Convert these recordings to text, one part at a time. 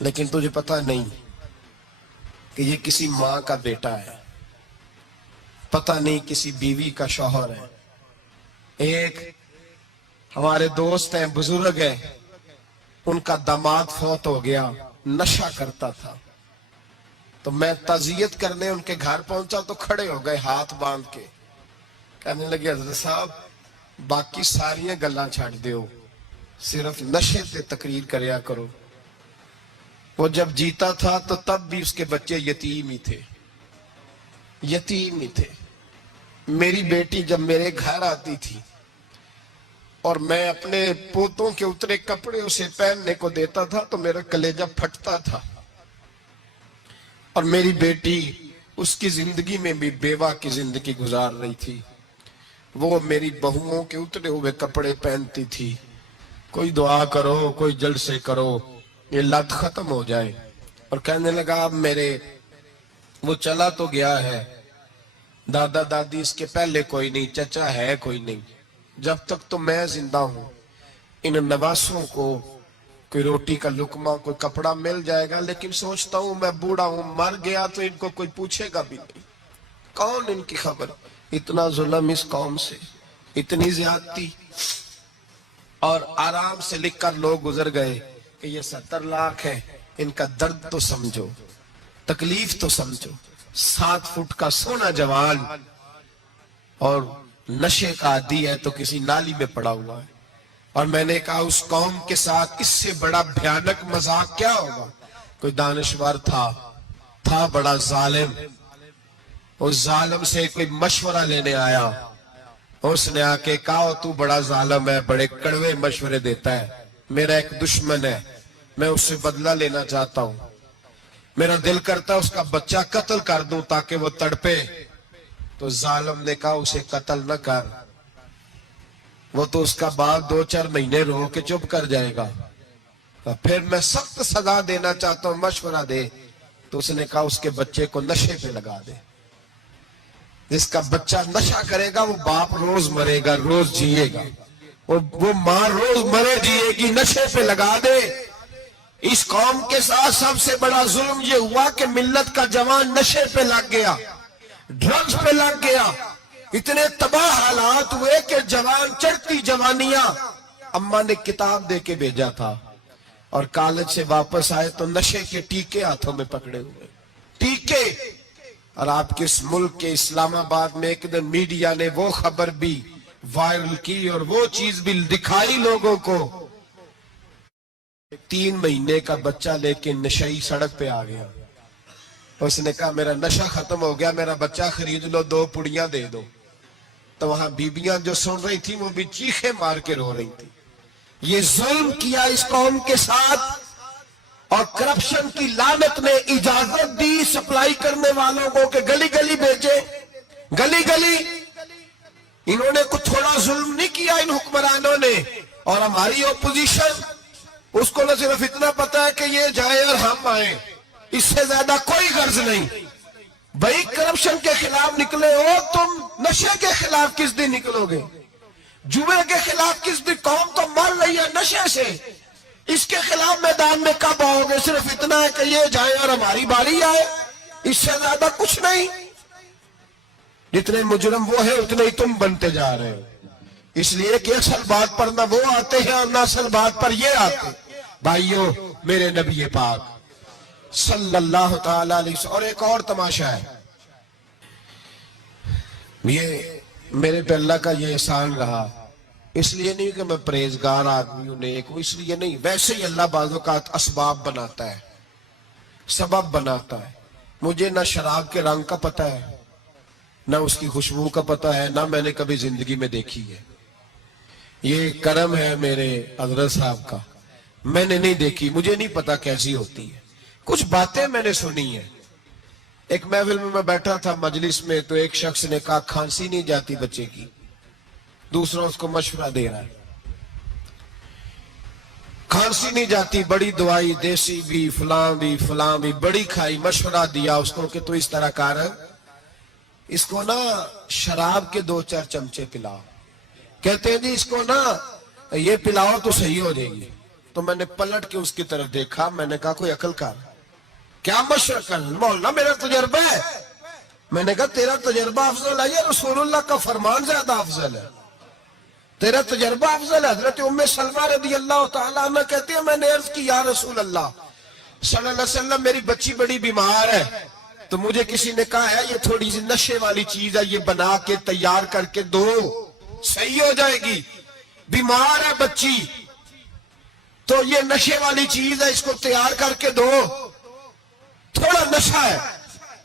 لیکن تجھے پتا نہیں کہ یہ کسی ماں کا بیٹا ہے، پتا نہیں کسی بیوی کا شوہر ہے۔ ایک ہمارے دوست ہیں، بزرگ ہیں، ان کا داماد فوت ہو گیا، نشہ کرتا تھا۔ تو میں تعزیت کرنے ان کے گھر پہنچا تو کھڑے ہو گئے ہاتھ باندھ کے، کہنے لگے حضرت صاحب باقی ساریاں گلاں چھاڑ دیو، صرف نشے تے تقریر کریا کرو۔ وہ جب جیتا تھا تو تب بھی اس کے بچے یتیم ہی تھے، یتیم ہی تھے۔ میری بیٹی جب میرے گھر آتی تھی اور میں اپنے پوتوں کے اترے کپڑے اسے پہننے کو دیتا تھا تو میرا کلیجہ پھٹتا تھا، اور میری بیٹی اس کی زندگی میں بھی بیوہ کی زندگی گزار رہی تھی۔ وہ میری بہوؤں کے اترے ہوئے کپڑے پہنتی تھی، کوئی دعا کرو، کوئی جلسے کرو، یہ لت ختم ہو جائے۔ اور کہنے لگا اب میرے وہ چلا تو گیا ہے، دادا دادی اس کے پہلے کوئی نہیں، چچا ہے کوئی نہیں، جب تک تو میں زندہ ہوں ان نواسوں کو کوئی روٹی کا لقمہ، کوئی کپڑا مل جائے گا، لیکن سوچتا ہوں میں بوڑھا ہوں، مر گیا تو ان کو کوئی پوچھے گا بھی نہیں، کون ان کی خبر۔ اتنا ظلم اس قوم سے، اتنی زیادتی، اور آرام سے لکھ کر لوگ گزر گئے کہ یہ 70 لاکھ ہے، ان کا درد تو سمجھو، تکلیف تو سمجھو۔ 7 فٹ کا سونا جوان اور نشے کا عادی ہے تو کسی نالی میں پڑا ہوا ہے۔ اور میں نے کہا اس قوم کے ساتھ اس سے بڑا بھیانک مذاق کیا ہوگا۔ کوئی دانشور تھا بڑا ظالم، اس ظالم سے کوئی مشورہ لینے آیا، اس نے آ کے کہا تو بڑا ظالم ہے، بڑے کڑوے مشورے دیتا ہے، میرا ایک دشمن ہے، میں اس سے بدلہ لینا چاہتا ہوں، میرا دل کرتا ہے اس کا بچہ قتل کر دوں تاکہ وہ تڑپے۔ تو ظالم نے کہا اسے قتل نہ کر، وہ تو اس کا باپ 2-4 مہینے رو کے چپ کر جائے گا، پھر میں سخت سزا دینا چاہتا ہوں، مشورہ دے۔ تو اس نے کہا اس کے بچے کو نشے پہ لگا دے، جس کا بچہ نشہ کرے گا وہ باپ روز مرے گا، روز جیے گا، وہ ماں روز مرے جیے گی، نشے پہ لگا دے۔ اس قوم کے ساتھ سب سے بڑا ظلم یہ ہوا کہ ملت کا جوان نشے پہ لگ گیا، ڈرگز پہ لگ گیا، اتنے تباہ حالات ہوئے کہ جوان چڑھتی جوانیاں، اماں نے کتاب دے کے بھیجا تھا، اور کالج سے واپس آئے تو نشے کے ٹیکے ہاتھوں میں پکڑے ہوئے، ٹیکے۔ اور آپ کے اس ملک کے اسلام آباد میں ایک دن میڈیا نے وہ خبر بھی وائرل کی اور وہ چیز بھی دکھائی لوگوں کو، 3 مہینے کا بچہ لے کے نشئی سڑک پہ آ گیا، اس نے کہا میرا نشہ ختم ہو گیا، میرا بچہ خرید لو، 2 پڑیاں دے دو۔ تو وہاں بیبیاں جو سن رہی تھی وہ بھی چیخیں مار کے رو رہی تھی۔ یہ ظلم کیا اس قوم کے ساتھ، اور کرپشن کی لعنت نے اجازت دی سپلائی کرنے والوں کو کہ گلی گلی بھیجے، گلی گلی۔ انہوں نے کچھ تھوڑا ظلم نہیں کیا ان حکمرانوں نے، اور ہماری اپوزیشن اس کو نہ صرف اتنا پتا ہے کہ یہ جائے اور ہم آئیں، اس سے زیادہ کوئی غرض نہیں۔ بھائی کرپشن کے خلاف نکلے ہو تم، نشے کے خلاف کس دن نکلو گے؟ جوئے کے خلاف کس دن؟ قوم تو مر رہی ہے نشے سے، اس کے خلاف میدان میں کب آؤ گے؟ صرف اتنا ہے کہ یہ جائے اور ہماری باری آئے، اس سے زیادہ کچھ نہیں۔ جتنے مجرم وہ ہیں اتنے ہی تم بنتے جا رہے ہو، اس لیے کہ اصل بات پر نہ وہ آتے ہیں اور نہ اصل بات پر یہ آتے۔ بھائیو میرے نبی پاک صلی اللہ تعالی علیہ وسلم، اور ایک اور تماشا ہے، یہ میرے پہ اللہ کا یہ احسان رہا، اس لیے نہیں کہ میں پرہیزگار آدمی ہوں نیک ہوں، اس لیے نہیں، ویسے ہی اللہ بعض اوقات اسباب بناتا ہے، سبب بناتا ہے۔ مجھے نہ شراب کے رنگ کا پتہ ہے، نہ اس کی خوشبو کا پتہ ہے، نہ میں نے کبھی زندگی میں دیکھی ہے، یہ کرم ہے میرے حضرت صاحب کا، میں نے نہیں دیکھی، مجھے نہیں پتا کیسی ہوتی ہے، کچھ باتیں میں نے سنی ہیں۔ ایک محفل میں بیٹھا تھا مجلس میں، تو ایک شخص نے کہا کھانسی نہیں جاتی بچے کی، دوسرا اس کو مشورہ دے رہا ہے، کھانسی نہیں جاتی، بڑی دوائی دیسی بھی فلاں بھی بڑی کھائی، مشورہ دیا اس کو کہ تو اس طرح کر، اس کو نا شراب کے 2-4 چمچے پلاؤ، کہتے ہیں جی اس کو نا یہ پلاؤ تو صحیح ہو جائے گی، تو میں نے پلٹ کے اس کی طرف دیکھا، میں نے کہا کوئی عقل کار کیا مشرقل مولانا میرا تجربہ ہے. میں نے کہا تیرا تجربہ افضل ہے یا رسول اللہ کا فرمان زیادہ افضل ہے؟ تیرا تجربہ افضل ہے. حضرت ام سلمہ رضی اللہ تعالیٰ عنہ کہتی ہے میں نے عرض کی یا رسول اللہ صلی اللہ علیہ وسلم میری بچی بڑی بیمار ہے، تو مجھے کسی نے کہا ہے یہ تھوڑی سی نشے والی چیز ہے، یہ بنا کے تیار کر کے دو صحیح ہو جائے گی. بیمار ہے بچی تو یہ نشے والی چیز ہے، اس کو تیار کر کے دو، تھوڑا نشہ ہے.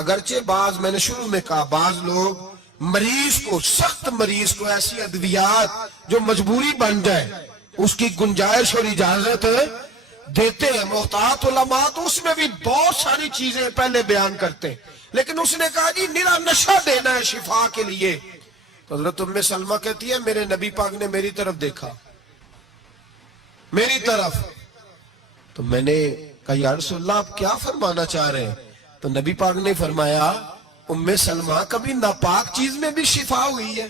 اگرچہ بعض میں نے شروع میں کہا بعض لوگ مریض کو، سخت مریض کو ایسی ادویات جو مجبوری بن جائے اس کی گنجائش اور اجازت دیتے ہیں. محتاط علماء تو اس میں بھی بہت ساری چیزیں پہلے بیان کرتے ہیں، لیکن اس نے کہا جی نرا نشہ دینا ہے شفا کے لیے. تو حضرت ام سلمہ کہتی ہے میرے نبی پاک نے میری طرف دیکھا، میری طرف. تو میں نے کہا یا رسول اللہ آپ کیا فرمانا چاہ رہے ہیں؟ تو نبی پاک نے فرمایا ام سلمہ کبھی ناپاک چیز میں بھی شفا ہوئی ہے،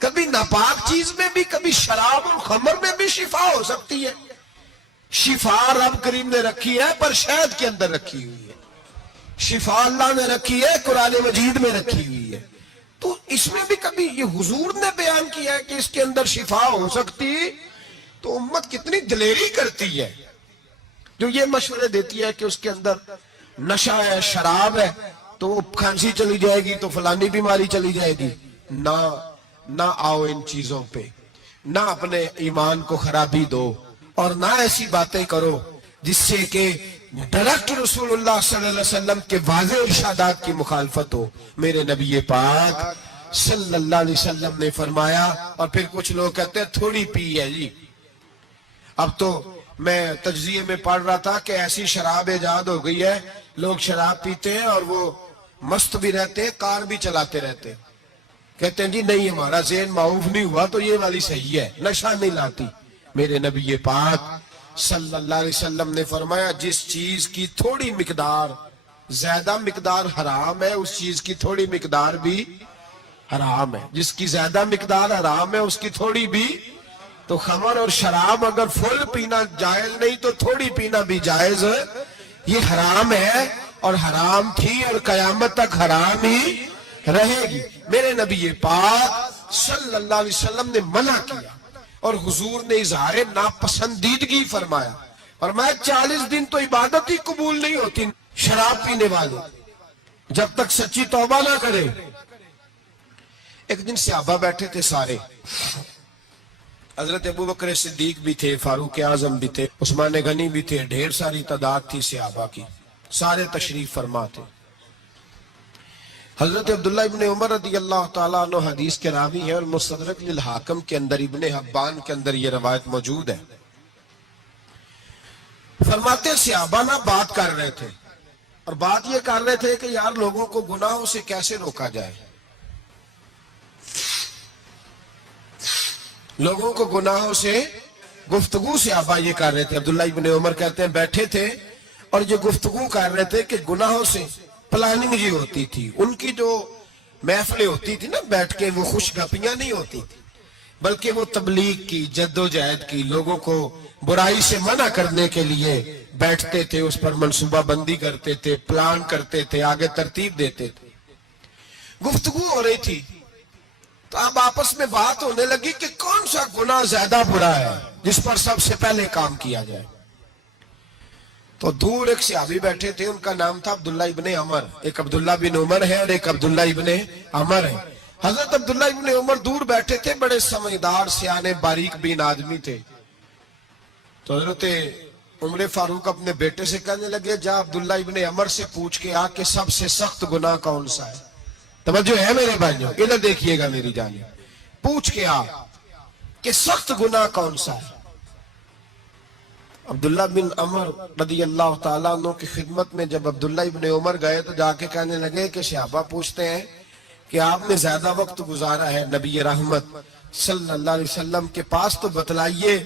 کبھی ناپاک چیز میں بھی، کبھی شراب اور خمر میں بھی شفا ہو سکتی ہے. شفا رب کریم نے رکھی ہے پر شہد کے اندر رکھی ہوئی ہے، شفا اللہ نے رکھی ہے قرآن مجید میں رکھی ہوئی ہے. تو اس میں بھی کبھی یہ حضور نے بیان کیا ہے کہ اس کے اندر شفا ہو سکتی، تو امت کتنی دلیری کرتی ہے جو یہ مشورے دیتی ہے کہ اس کے اندر نشہ ہے، شراب ہے تو کھانسی چلی جائے گی تو فلانی بیماری چلی جائے گی. نہ آؤ ان چیزوں پہ، نہ اپنے ایمان کو خرابی دو، اور نہ ایسی باتیں کرو جس سے کہ ڈائریکٹ رسول اللہ صلی اللہ علیہ وسلم کے واضح ارشادات کی مخالفت ہو. میرے نبی پاک صلی اللہ علیہ وسلم نے فرمایا. اور پھر کچھ لوگ کہتے ہیں تھوڑی پی ہے جی. اب تو میں تجزیے میں پڑھ رہا تھا کہ ایسی شراب ایجاد ہو گئی ہے، لوگ شراب پیتے ہیں اور وہ مست بھی رہتے ہیں، کار بھی چلاتے رہتے ہیں. کہتے ہیں جی نہیں ہمارا ذہن معاف نہیں ہوا تو یہ والی صحیح ہے، نشہ نہیں لاتی. میرے نبی پاک صلی اللہ علیہ وسلم نے فرمایا جس چیز کی تھوڑی مقدار، زیادہ مقدار حرام ہے اس چیز کی تھوڑی مقدار بھی حرام ہے. جس کی زیادہ مقدار حرام ہے اس کی تھوڑی بھی. تو خمر اور شراب اگر فل پینا جائز نہیں تو تھوڑی پینا بھی جائز ہے. یہ حرام ہے اور حرام تھی اور قیامت تک حرام ہی رہے گی. میرے نبی پاک صلی اللہ علیہ وسلم نے منع کیا اور حضور نے اظہار ناپسندیدگی فرمایا. فرمایا 40 دن تو عبادت ہی قبول نہیں ہوتی شراب پینے والے جب تک سچی توبہ نہ کرے. ایک دن صحابہ بیٹھے تھے سارے، حضرت ابو بکر صدیق بھی تھے، فاروق اعظم بھی تھے، عثمان غنی بھی تھے، ڈھیر ساری تعداد تھی صحابہ کی، سارے تشریف فرما تھے. حضرت عبداللہ ابن عمر رضی اللہ تعالیٰ عنہ حدیث کے راوی ہیں اور مستدرک للحاکم کے اندر ابن حبان کے اندر یہ روایت موجود ہے. فرماتے صحابہ نہ بات کر رہے تھے اور بات یہ کر رہے تھے کہ یار لوگوں کو گناہوں سے کیسے روکا جائے، لوگوں کو گناہوں سے گفتگو. صحابہ یہ کر رہے تھے. عبداللہ ابن عمر کہتے ہیں بیٹھے تھے اور یہ گفتگو کر رہے تھے کہ گناہوں سے پلاننگ جی ہوتی تھی. ان کی جو محفلیں ہوتی تھی نا بیٹھ کے، وہ خوش گپیاں نہیں ہوتی تھی بلکہ وہ تبلیغ کی، جد و جہد کی، لوگوں کو برائی سے منع کرنے کے لیے بیٹھتے تھے، اس پر منصوبہ بندی کرتے تھے، پلان کرتے تھے، آگے ترتیب دیتے تھے. گفتگو ہو رہی تھی تو اب آپس میں بات ہونے لگی کہ کون سا گناہ زیادہ برا ہے جس پر سب سے پہلے کام کیا جائے. تو دور ایک صحابی بیٹھے تھے، ان کا نام تھا عبداللہ ابن عمر. ایک عبداللہ بن عمر ہے اور ایک عبداللہ ابن عمر ہے. حضرت عبداللہ ابن عمر دور بیٹھے تھے، بڑے سمجھدار سیانے باریک بین آدمی تھے. تو حضرت عمر فاروق اپنے بیٹے سے کہنے لگے جا عبداللہ ابن عمر سے پوچھ کے آ کہ سب سے سخت گناہ کون سا ہے. توجہ ہے میرے بھائیوں، ادھر دیکھیے گا میری جانب، پوچھ کے آ کہ سخت گناہ کون سا ہے. عبداللہ بن عمر رضی اللہ تعالیٰ عنہ کی خدمت میں جب عبداللہ ابن عمر گئے تو جا کے کہنے لگے کہ صحابہ پوچھتے ہیں کہ آپ نے زیادہ وقت گزارا ہے نبی رحمت صلی اللہ علیہ وسلم کے پاس، تو بتلائیے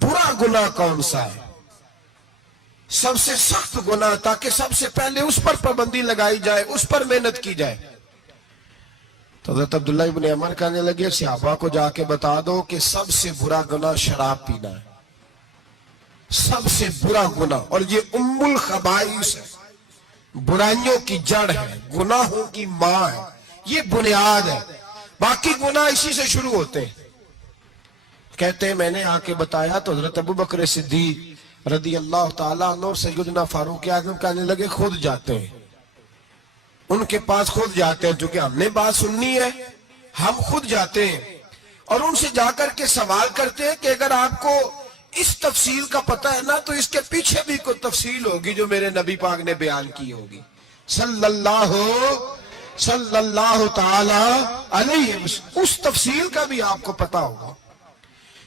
برا گناہ کون سا ہے، سب سے سخت گناہ، تاکہ سب سے پہلے اس پر پابندی لگائی جائے، اس پر محنت کی جائے. تو حضرت عبداللہ ابن عمر کہنے لگے صحابہ کو جا کے بتا دو کہ سب سے برا گناہ شراب پینا ہے. سب سے برا گناہ، اور یہ ام الخبائث ہے، برائیوں کی جڑ ہے، گناہوں کی ماں ہے، یہ بنیاد ہے، باقی گناہ اسی سے شروع ہوتے ہیں۔ کہتے ہیں میں نے آ کے بتایا تو حضرت ابو بکر صدیق رضی اللہ تعالیٰ عنہ اور سیدنا فاروق اعظم کہنے لگے خود جاتے ہیں، ان کے پاس خود جاتے ہیں، چونکہ ہم نے بات سننی ہے ہم خود جاتے ہیں اور ان سے جا کر کے سوال کرتے ہیں کہ اگر آپ کو اس تفصیل کا پتہ ہے نا تو اس کے پیچھے بھی کوئی تفصیل ہوگی جو میرے نبی پاک نے بیان کی ہوگی صلی اللہ تعالی علیہ وسلم، اس تفصیل کا بھی آپ کو پتہ ہوگا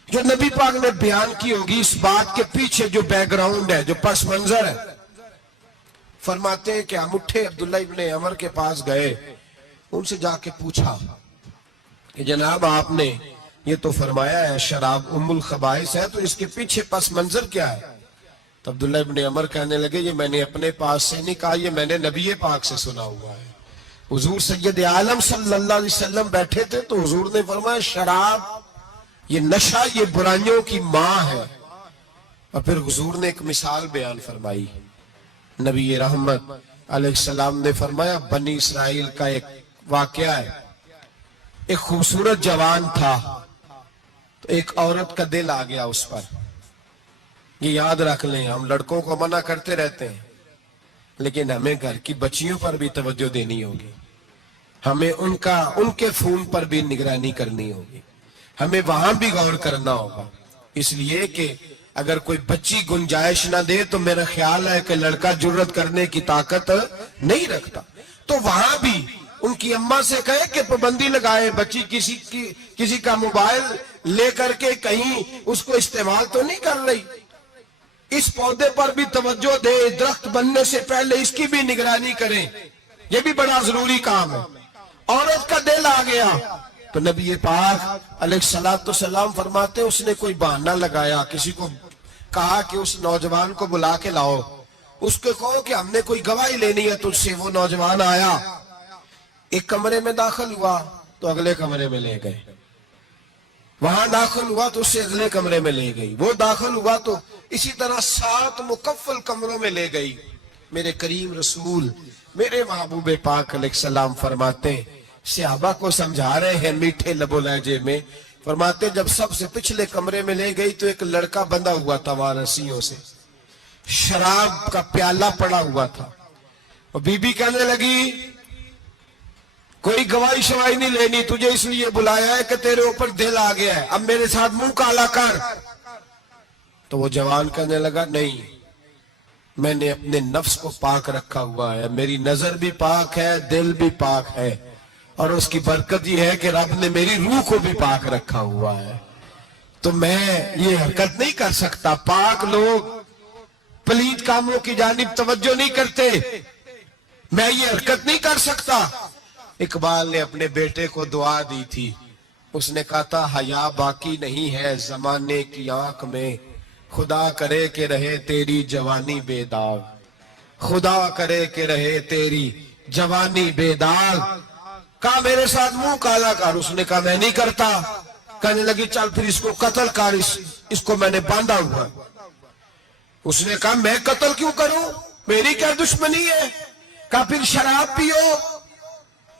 جو نبی پاک نے بیان کی ہوگی، اس بات کے پیچھے جو بیک گراؤنڈ ہے، جو پس منظر ہے۔ فرماتے ہیں کہ ہم اٹھے، عبداللہ ابن عمر کے پاس گئے، ان سے جا کے پوچھا کہ جناب آپ نے یہ تو فرمایا ہے شراب ام الخبائث ہے، تو اس کے پیچھے پس منظر کیا ہے؟ تو عبداللہ ابن عمر کہنے لگے یہ میں نے اپنے پاس سے نہیں کہا، یہ میں نے نبی پاک سے سنا ہوا ہے۔ حضور سید عالم صلی اللہ علیہ وسلم بیٹھے تھے تو حضور نے فرمایا شراب یہ نشہ، یہ برائیوں کی ماں ہے۔ اور پھر حضور نے ایک مثال بیان فرمائی، نبی رحمت علیہ السلام نے فرمایا بنی اسرائیل کا ایک واقعہ ہے، ایک خوبصورت جوان تھا تو ایک عورت کا دل آ گیا اس پر۔ یہ یاد رکھ لیں، ہم لڑکوں کو منع کرتے رہتے ہیں لیکن ہمیں گھر کی بچیوں پر بھی توجہ دینی ہوگی، ہمیں ان کے فون پر بھی نگرانی کرنی ہوگی، ہمیں وہاں بھی غور کرنا ہوگا، اس لیے کہ اگر کوئی بچی گنجائش نہ دے تو میرا خیال ہے کہ لڑکا جرت کرنے کی طاقت نہیں رکھتا، تو وہاں بھی ان کی اماں سے کہے کہ پابندی لگائے، بچی کسی کا موبائل لے کر کے کہیں اس کو استعمال تو نہیں کر رہی، اس پودے پر بھی توجہ دے، درخت بننے سے پہلے اس کی بھی نگرانی کریں، یہ بھی بڑا ضروری کام ہے۔ عورت کا دل آ گیا تو نبی پاک علیہ السلام فرماتے اس نے کوئی بہانہ لگایا، کسی کو کہا کہ اس نوجوان کو بلا کے لاؤ، اس کو کہو کہ ہم نے کوئی گواہی لینی ہے تجھ سے۔ وہ نوجوان آیا، ایک کمرے میں داخل ہوا تو اگلے کمرے میں لے گئے، وہاں داخل ہوا تو اس سے اگلے کمرے میں لے گئی، وہ داخل ہوا تو اسی طرح 7 مکفل کمروں میں لے گئی۔ میرے کریم رسول میرے محبوب پاک علیہ السلام فرماتے ہیں، صحابہ کو سمجھا رہے ہیں میٹھے لب و لہجے میں، فرماتے جب سب سے پچھلے کمرے میں لے گئی تو ایک لڑکا بندھا ہوا تھا وہاں رسیوں سے، شراب کا پیالہ پڑا ہوا تھا، اور بی بی کہنے لگی کوئی گواہی شواہی نہیں لینی، تجھے اس لیے بلایا ہے کہ تیرے اوپر دل آ گیا ہے، اب میرے ساتھ منہ کالا کر۔ تو وہ جوان کہنے لگا نہیں، میں نے اپنے نفس کو پاک رکھا ہوا ہے، میری نظر بھی پاک ہے، دل بھی پاک ہے، اور اس کی برکت یہ ہے کہ رب نے میری روح کو بھی پاک رکھا ہوا ہے، تو میں یہ حرکت نہیں کر سکتا۔ پاک لوگ پلید کاموں کی جانب توجہ نہیں کرتے، میں یہ حرکت نہیں کر سکتا۔ اقبال نے اپنے بیٹے کو دعا دی تھی، اس نے کہا تھا حیا باقی نہیں ہے زمانے کی آنکھ میں، خدا کرے کہ رہے تیری جوانی بے داغ، خدا کرے کہ رہے تیری جوانی بے داغ۔ کہا میرے ساتھ منہ کالا کر، اس نے کہا میں نہیں کرتا۔ کہنے لگی چل پھر اس کو قتل کر، اس کو میں نے باندھا ہوا۔ اس نے کہا میں قتل کیوں کروں، میری کیا دشمنی ہے؟ کہا پھر شراب پیو،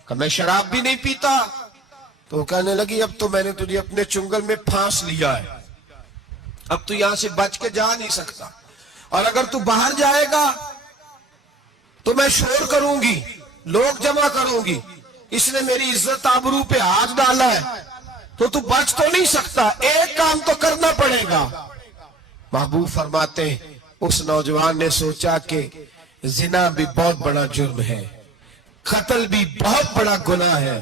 کہا میں شراب بھی نہیں پیتا۔ تو وہ کہنے لگی اب تو میں نے تجھے اپنے چنگل میں پھانس لیا ہے، اب تو یہاں سے بچ کے جا نہیں سکتا، اور اگر تو باہر جائے گا تو میں شور کروں گی، لوگ جمع کروں گی، اس نے میری عزت آبرو پہ ہاتھ ڈالا ہے، تو بچ تو نہیں سکتا، ایک کام تو کرنا پڑے گا۔ محبوب فرماتے ہیں اس نوجوان نے سوچا کہ زنا بھی بہت بڑا جرم ہے، قتل بھی بہت بڑا گناہ ہے،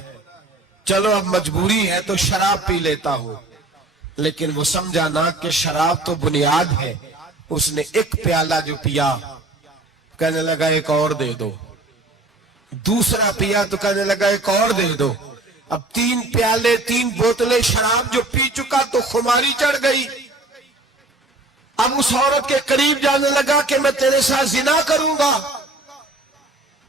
چلو اب مجبوری ہے تو شراب پی لیتا ہوں۔ لیکن وہ سمجھا نہ کہ شراب تو بنیاد ہے، اس نے ایک پیالہ جو پیا، کہنے لگا ایک اور دے دو، دوسرا پیا تو کہنے لگا ایک اور دے دو، اب 3 پیالے 3 بوتلیں شراب جو پی چکا تو خماری چڑھ گئی۔ اب اس عورت کے قریب جانے لگا کہ میں تیرے ساتھ زنا کروں گا۔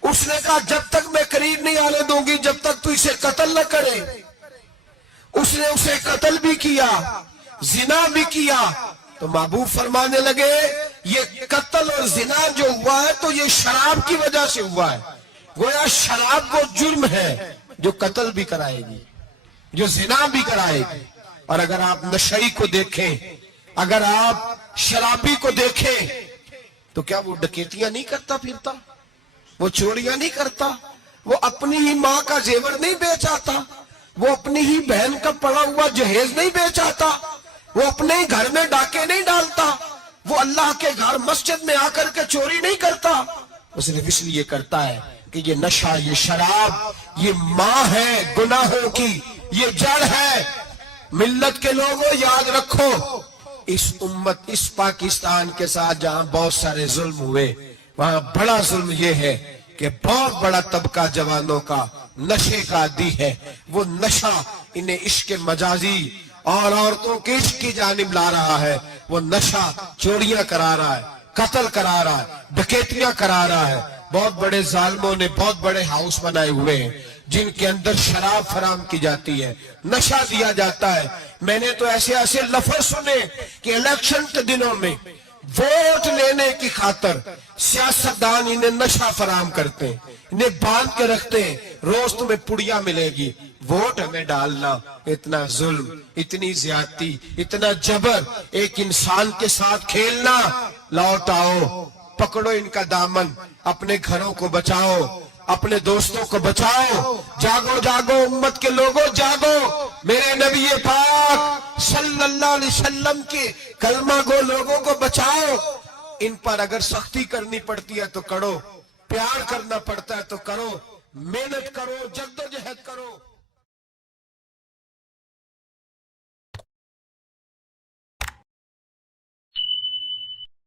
اس نے کہا جب تک میں قریب نہیں آنے دوں گی جب تک تو اسے قتل نہ کرے۔ اس نے اسے قتل بھی کیا، زنا بھی کیا، تو محبوب فرمانے لگے یہ قتل اور زنا جو ہوا ہے تو یہ شراب کی وجہ سے ہوا ہے. گویا شراب وہ جرم ہے جو قتل بھی کرائے گی, جو زنا بھی کرائے گی. اور اگر آپ نشئی کو دیکھیں, اگر آپ شرابی کو دیکھیں, تو کیا وہ ڈکیتیاں نہیں کرتا پھرتا, وہ چوریاں نہیں کرتا, وہ اپنی ہی ماں کا زیور نہیں بیچ آتا, وہ اپنی ہی بہن کا پڑا ہوا جہیز نہیں بیچ آتا, وہ اپنے ہی گھر میں ڈاکے نہیں ڈالتا, وہ اللہ کے گھر مسجد میں آ کر کے چوری نہیں کرتا. وہ صرف اس لیے کرتا ہے کہ یہ نشہ, یہ شراب یہ ماں ہے گناہوں کی, یہ جڑ ہے. ملت کے لوگوں یاد رکھو, اس امت, اس پاکستان کے ساتھ جہاں بہت سارے ظلم ہوئے, وہاں بڑا ظلم یہ ہے کہ بہت بڑا طبقہ جوانوں کا نشے کا عادی ہے. وہ نشہ انہیں عشق مجازی اور عورتوں کے عشق کی جانب لا رہا ہے. وہ نشہ چوریاں کرا رہا ہے, قتل کرا رہا ہے, ڈکیتیاں کرا رہا ہے. بہت بڑے ظالموں نے بہت بڑے ہاؤس بنائے ہوئے ہیں جن کے اندر شراب فراہم کی جاتی ہے, نشہ دیا جاتا ہے. میں نے تو ایسے ایسے لفظ سنے کہ الیکشن کے دنوں میں ووٹ لینے کی خاطر سیاستدان انہیں نشہ فراہم کرتے ہیں, انہیں باندھ کے رکھتے ہیں, روز تمہیں پڑیا ملے گی, ووٹ ہمیں ڈالنا. اتنا ظلم, اتنی زیادتی, اتنا جبر, ایک انسان کے ساتھ کھیلنا. لوٹ آؤ, پکڑو ان کا دامن, اپنے گھروں کو بچاؤ, اپنے دوستوں کو بچاؤ. جاگو جاگو امت کے لوگوں جاگو. میرے نبی پاک صلی اللہ علیہ وسلم کے کلمہ گو لوگوں کو بچاؤ. ان پر اگر سختی کرنی پڑتی ہے تو کرو, پیار کرنا پڑتا ہے تو کرو, محنت کرو, جدوجہد کرو.